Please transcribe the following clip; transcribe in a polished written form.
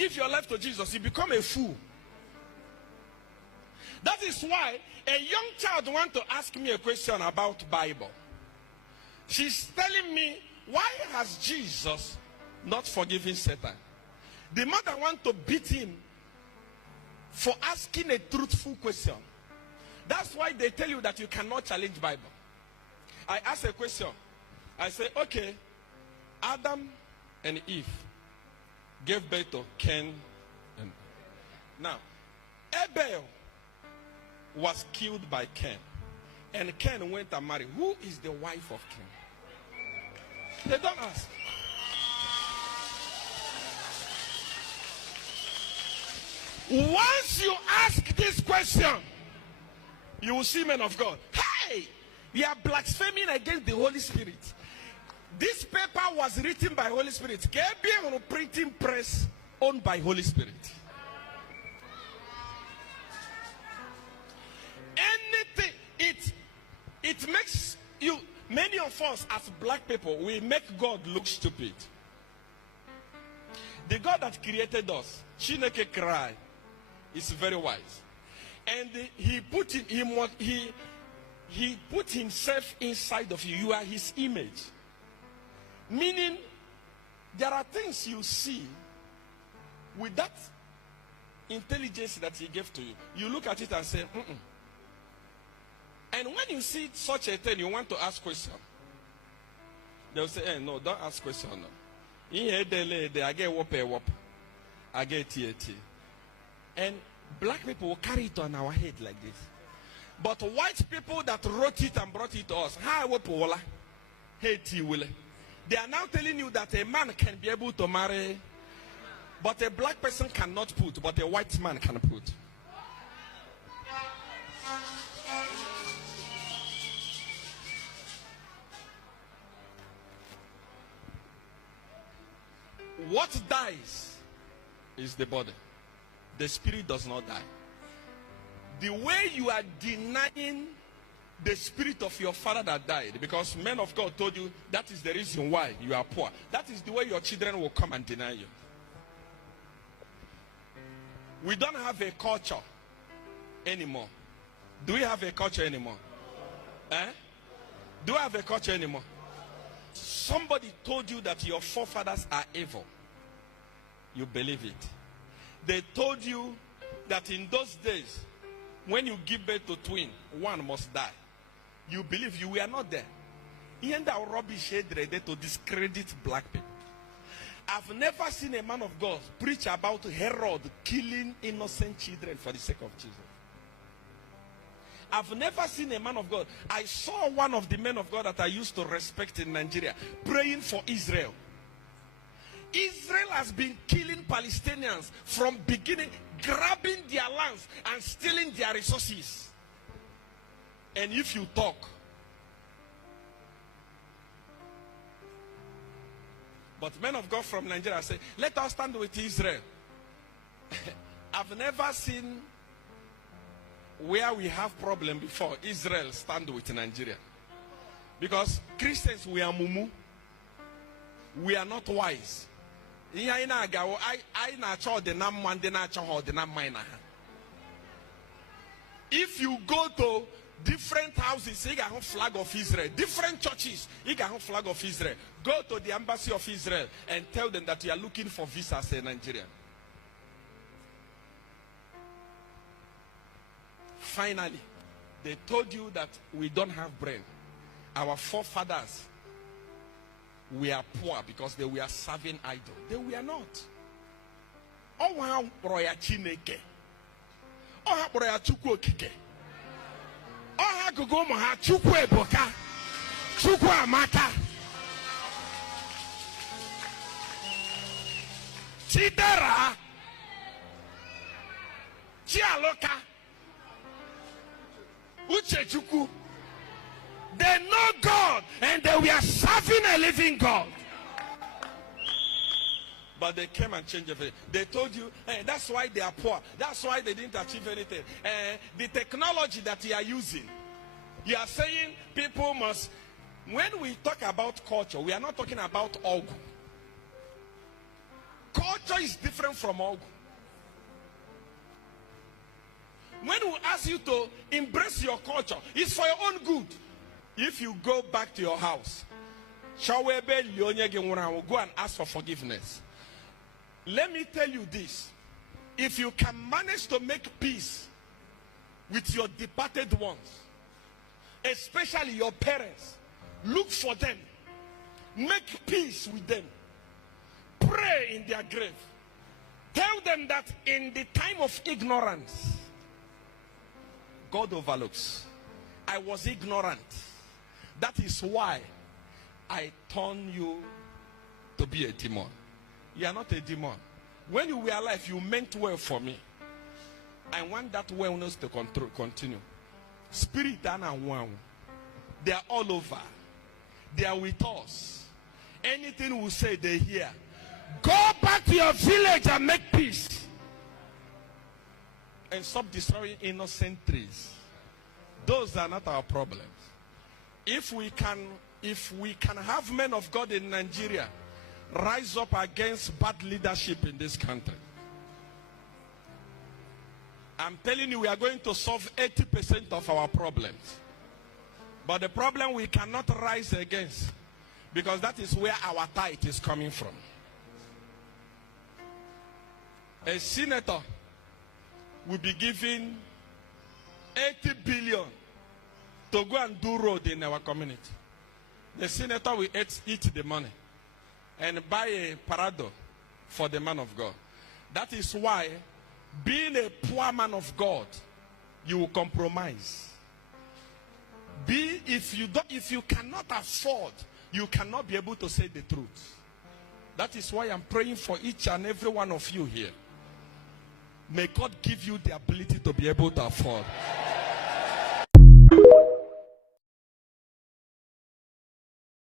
give your life to Jesus, you become a fool. That is why a young child wants to ask me a question about Bible. She's telling me, why has Jesus not forgiven Satan? The mother wants to beat him for asking a truthful question. That's why they tell you that you cannot challenge Bible. I ask a question. I say, okay, Adam and Eve gave birth to Cain. Now, Abel was killed by Cain, and Cain went and married. Who is the wife of Cain? They don't ask. Once you ask this question, you will see men of God. Hey, we are blaspheming against the Holy Spirit. This paper was written by Holy Spirit. KBM on a printing press owned by Holy Spirit. Anything, it makes you, many of us as black people, we make God look stupid. The God that created us, Chineke cry, is very wise. And he put himself inside of you. You are his image. Meaning, there are things you see with that intelligence that he gave to you. You look at it and say, mm-mm. And when you see such a thing, you want to ask question. They'll say, hey, no, don't ask question. No. I get whoop. I get TAT. And black people will carry it on our head like this. But white people that wrote it and brought it to us, they are now telling you that a man can be able to marry, but a black person cannot put, but a white man can put. What dies is the body. The spirit does not die. The way you are denying the spirit of your father that died, because men of God told you that is the reason why you are poor. That is the way your children will come and deny you. We don't have a culture anymore. Do we have a culture anymore? Do we have a culture anymore? Somebody told you that your forefathers are evil. You believe it. They told you that in those days, when you give birth to twin, one must die. You believe. You were not there. In that rubbish to discredit black people. I've never seen a man of God preach about Herod killing innocent children for the sake of Jesus. I've never seen a man of God. I saw one of the men of God that I used to respect in Nigeria praying for Israel. Israel has been killing Palestinians from beginning, grabbing their lands and stealing their resources. And if you talk, but men of God from Nigeria say, let us stand with Israel. I've never seen where we have problem before Israel stand with Nigeria. Because Christians, we are mumu. We are not wise. If you go to different houses, you got a flag of Israel. Different churches, you got a flag of Israel. Go to the embassy of Israel and tell them that you are looking for visas in Nigeria. Finally, they told you that we don't have brain. Our forefathers were poor because they were serving idol. They were not. Oh, wow, broya chineke. Oh, broya chukwu okike. Oh, gugu moha chukwu eboka. Chukwu amaka. Chidera. Chialoka. Uche chukwu. They know God and they were serving a living God. But they came and changed everything. They told you, hey, that's why they are poor. That's why they didn't achieve anything. The technology that you are using, you are saying people must. When we talk about culture, we are not talking about Ogu. Culture is different from Ogu. When we ask you to embrace your culture, it's for your own good. If you go back to your house, go and ask for forgiveness. Let me tell you this. If you can manage to make peace with your departed ones, especially your parents, look for them. Make peace with them. Pray in their grave. Tell them that in the time of ignorance, God overlooks. I was ignorant. That is why I turned you to be a demon. You are not a demon. When you were alive, you meant well for me. I want that wellness to continue. Spirit and one, they are all over. They are with us. Anything we say, they hear. Go back to your village and make peace. And stop destroying innocent trees. Those are not our problems. If we can have men of God in Nigeria rise up against bad leadership in this country, I'm telling you, we are going to solve 80% of our problems. But the problem we cannot rise against, because that is where our tithe is coming from. A senator will be given 80 billion to go and do road in our community. The senator will eat the money and buy a parado for the man of God. That is why, being a poor man of God, you will compromise. If you cannot afford, you cannot be able to say the truth. That is why I'm praying for each and every one of you here. May God give you the ability to be able to afford.